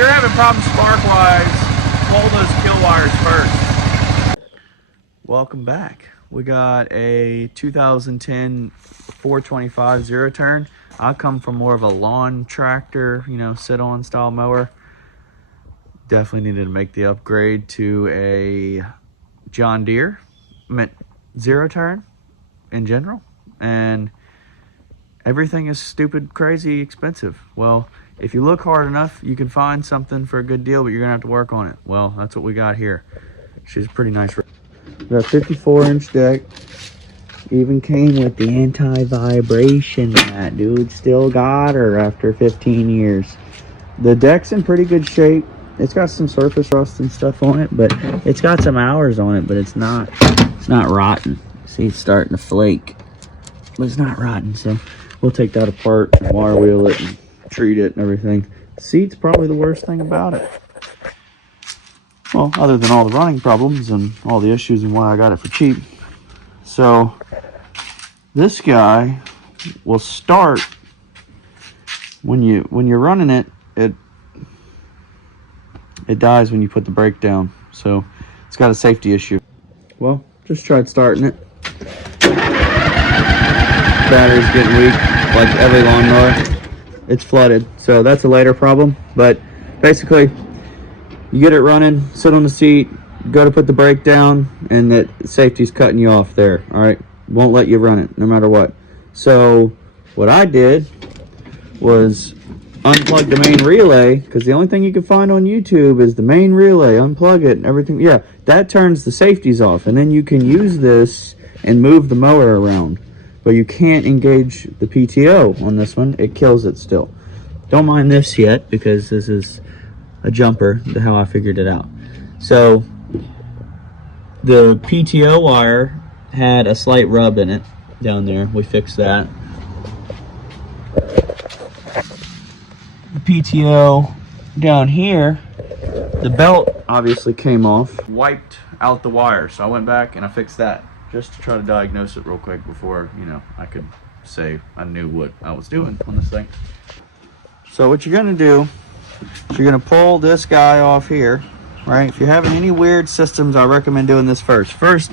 you're having problems spark-wise, pull those kill wires first. Welcome back. We got a 2010 425 Zero Turn. I come from more of a lawn tractor, you know, sit-on style mower. Definitely needed to make the upgrade to a John Deere Zero Turn in general, and everything is stupid, crazy expensive. Well, if you look hard enough, you can find something for a good deal, but you're gonna have to work on it. Well, that's what we got here. She's pretty nice. We got 54-inch deck. Even came with the anti-vibration mat, dude. Still got her after 15 years. The deck's in pretty good shape. It's got some surface rust and stuff on it, but it's got some hours on it, but it's not rotten. See, it's starting to flake, but it's not rotten. So we'll take that apart and wire wheel it and treat it and everything. The seat's probably the worst thing about it. Well, other than all the running problems and all the issues and why I got it for cheap. So this guy will start when you're running it. It dies when you put the brake down. So it's got a safety issue. Well, just tried starting it. Battery's getting weak, like every lawnmower. It's flooded, so that's a later problem. But basically, you get it running, sit on the seat, go to put the brake down, and that safety's cutting you off there. All right, won't let you run it no matter what. So what I did was unplug the main relay, because the only thing you can find on YouTube is the main relay. Unplug it and everything. Yeah, that turns the safeties off, and then you can use this and move the mower around. But you can't engage the PTO on this one. It kills it still. Don't mind this yet, because this is a jumper, how I figured it out. So the PTO wire had a slight rub in it down there. We fixed that. The PTO down here, the belt obviously came off, wiped out the wire. So I went back and I fixed that, just to try to diagnose it real quick before, you know, I could say I knew what I was doing on this thing. So what you're gonna do is you're gonna pull this guy off here, right? If you're having any weird systems, I recommend doing this first. First,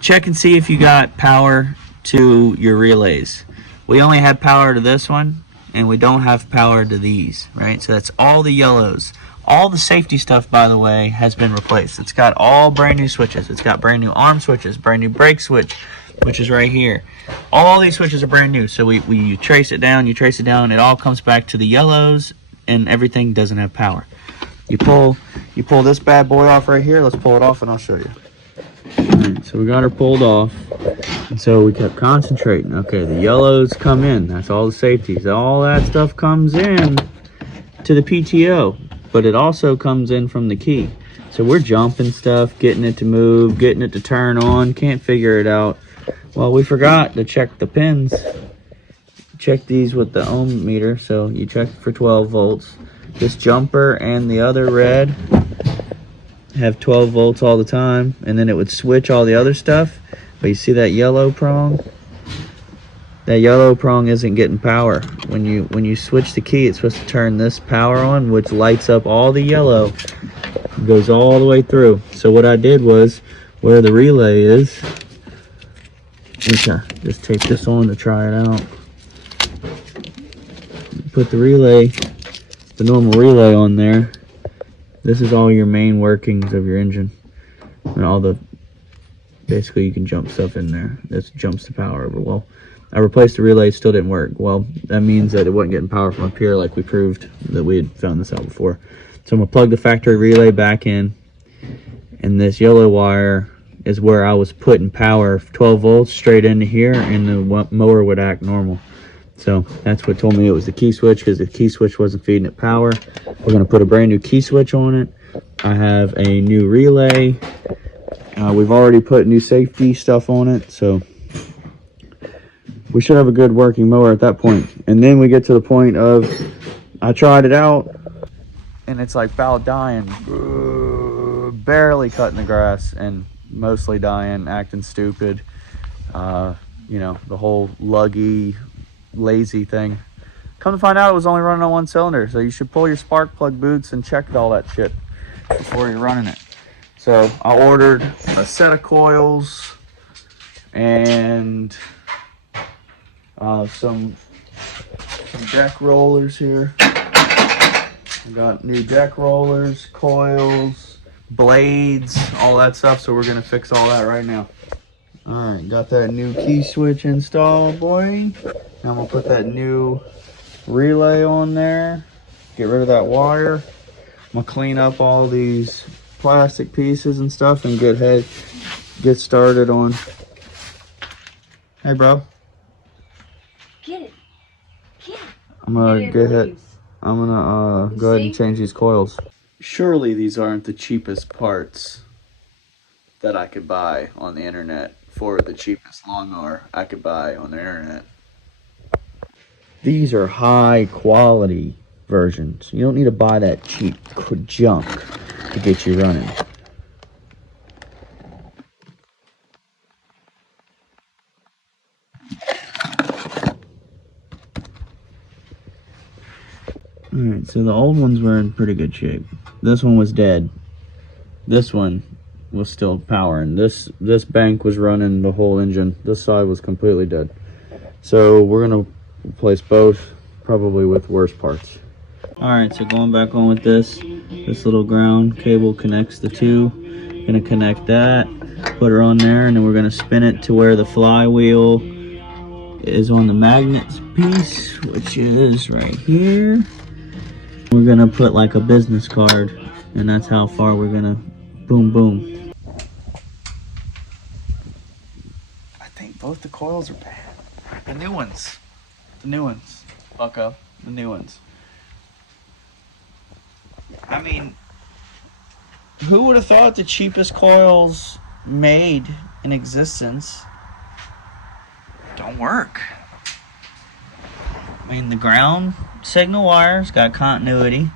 check and see if you got power to your relays. We only have power to this one, and we don't have power to these, right? So that's all the yellows. All the safety stuff, by the way, has been replaced. It's got all brand new switches. It's got brand new arm switches, brand new brake switch, which is right here. All these switches are brand new. So you trace it down, it all comes back to the yellows, and everything doesn't have power. You pull this bad boy off right here. Let's pull it off and I'll show you. All right, so we got her pulled off, and so we kept concentrating. Okay, the yellows come in. That's all the safeties. All that stuff comes in to the PTO, but it also comes in from the key. So we're jumping stuff, getting it to move, getting it to turn on. Can't figure it out. Well, we forgot to check the pins. Check these with the ohm meter. So you check for 12 volts. This jumper and the other red have 12 volts all the time, and then it would switch all the other stuff. But you see that yellow prong? That yellow prong isn't getting power. When you switch the key, it's supposed to turn this power on, which lights up all the yellow. It goes all the way through. So what I did was, where the relay is, okay, just take this on to try it out. Put the relay, the normal relay on there. This is all your main workings of your engine, and all the, basically you can jump stuff in there. This jumps the power over. Well, I replaced the relay, it still didn't work. Well, that means that it wasn't getting power from up here, like we proved that we had found this out before. So I'm gonna plug the factory relay back in, and this yellow wire is where I was putting power, 12 volts straight into here, and the mower would act normal. So that's what told me it was the key switch, because the key switch wasn't feeding it power. We're going to put a brand new key switch on it. I have a new relay. We've already put new safety stuff on it, so we should have a good working mower at that point. And then we get to the point of, I tried it out, and it's like about dying, barely cutting the grass, and mostly dying, acting stupid. You know, the whole luggy, lazy thing Come to find out, it was only running on one cylinder. So you should pull your spark plug boots and check all that shit before you're running it. So I ordered a set of coils and some deck rollers here. We got new deck rollers, coils, blades, all that stuff. So we're gonna fix all that right now. All right, got that new key switch installed, boy. Now I'm gonna put that new relay on there. Get rid of that wire. I'm gonna clean up all these plastic pieces and stuff and get started on. Hey, bro. Get it. Get it. I'm gonna go ahead and change these coils. Surely these aren't the cheapest parts that I could buy on the internet for the cheapest lawnmower I could buy on the internet. These are high quality versions. You don't need to buy that cheap junk to get you running. Alright, so the old ones were in pretty good shape. This one was dead. This one was still powering. This bank was running the whole engine. This side was completely dead. So we're gonna replace both, probably with worse parts. Alright, so going back on with this little ground cable connects the two. Gonna connect that, put her on there, and then we're gonna spin it to where the flywheel is on the magnet piece, which is right here. We're gonna put like a business card, and that's how far we're gonna boom boom. I think both the coils are bad. The new ones. Fuck up. The new ones. I mean, who would have thought the cheapest coils made in existence don't work? I mean, the ground signal wires got continuity,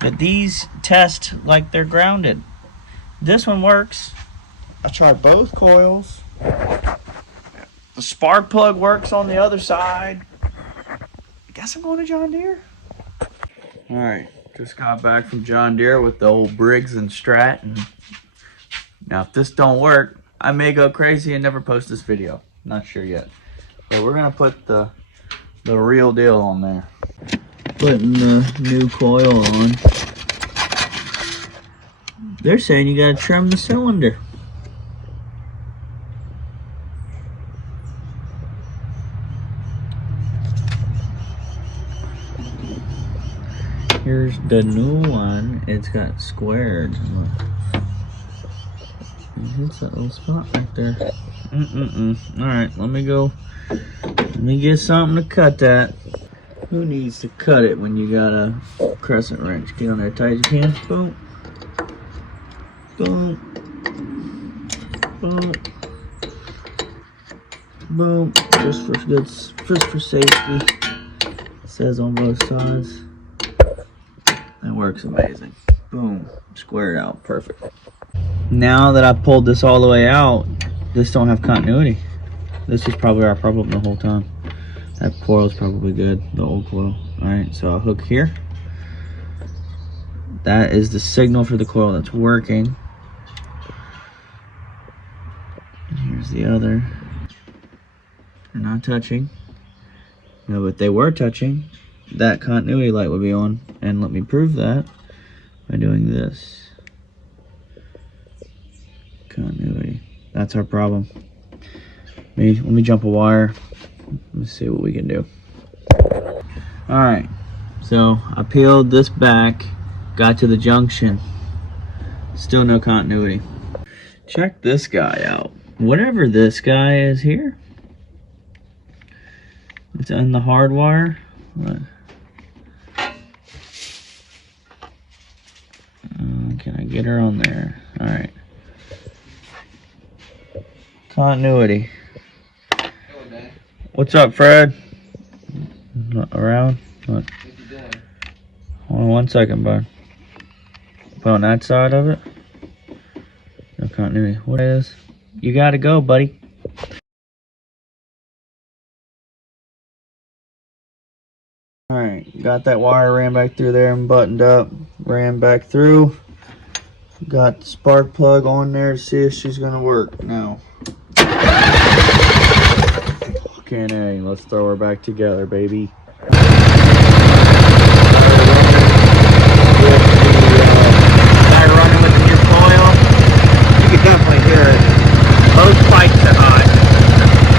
but these test like they're grounded. This one works. I tried both coils. The spark plug works on the other side. I guess I'm going to John Deere. Alright, just got back from John Deere with the old Briggs and Strat. And now if this don't work, I may go crazy and never post this video. Not sure yet. But we're going to put the real deal on there. Putting the new coil on. They're saying you gotta trim the cylinder. Here's the new one. It's got squared. Look. It hits that little spot right there. Alright, let me go. Let me get something to cut that. Who needs to cut it when you got a crescent wrench? Get on there tight as you can. Boom. Boom. Boom. Boom. Just for safety. It says on both sides. That works amazing. Boom. Squared out. Perfect. Now that I pulled this all the way out, this don't have continuity. This is probably our problem the whole time. That coil's probably good, the old coil. Alright, so I'll hook here. That is the signal for the coil that's working. And here's the other. They're not touching. No, but they were touching. That continuity light would be on. And let me prove that by doing this. Continuity. That's our problem. Let me jump a wire. Let's see what we can do. Alright, so I peeled this back, got to the junction. Still no continuity. Check this guy out. Whatever this guy is here, it's in the hard wire. Look. Can I get her on there? Alright. Continuity. What's up, Fred? Not around? What? Hold on 1 second, bud. Put on that side of it. No continuity. What is? You gotta go, buddy. Alright. Got that wire, ran back through there and buttoned up. Ran back through. Got the spark plug on there to see if she's gonna work now. Fucking A, let's throw her back together, baby. Running with the new coil. You can definitely hear it. Both pipes are hot.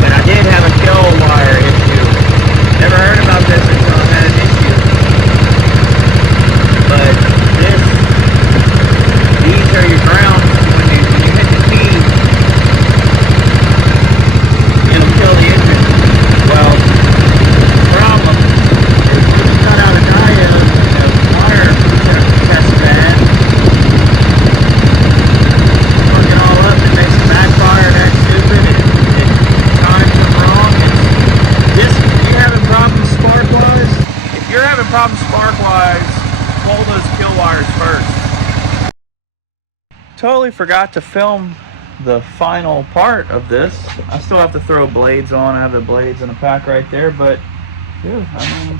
And I did have a kill wire issue. Never heard about this until I had an issue. But these are your grounds. When you hit the key, it'll kill the engine. Well, the problem is when you cut out a diode, the wire test bad. Hook it all up, it makes a backfire and that's stupid. It times them wrong. If you're having problems spark-wise, pull those kill wires first. Totally forgot to film the final part of this. I still have to throw blades on. I have the blades in the pack right there, but dude, I mean,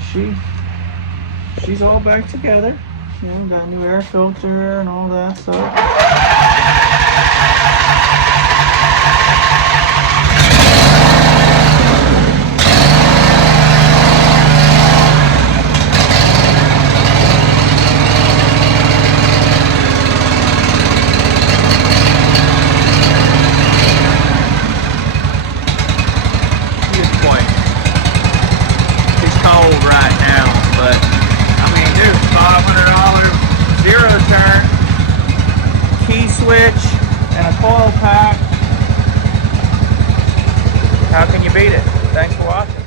she's all back together. You know, got a new air filter and all that stuff. Right now, but I mean, dude, $500 Zero Turn, key switch, and a coil pack. How can you beat it? Thanks for watching.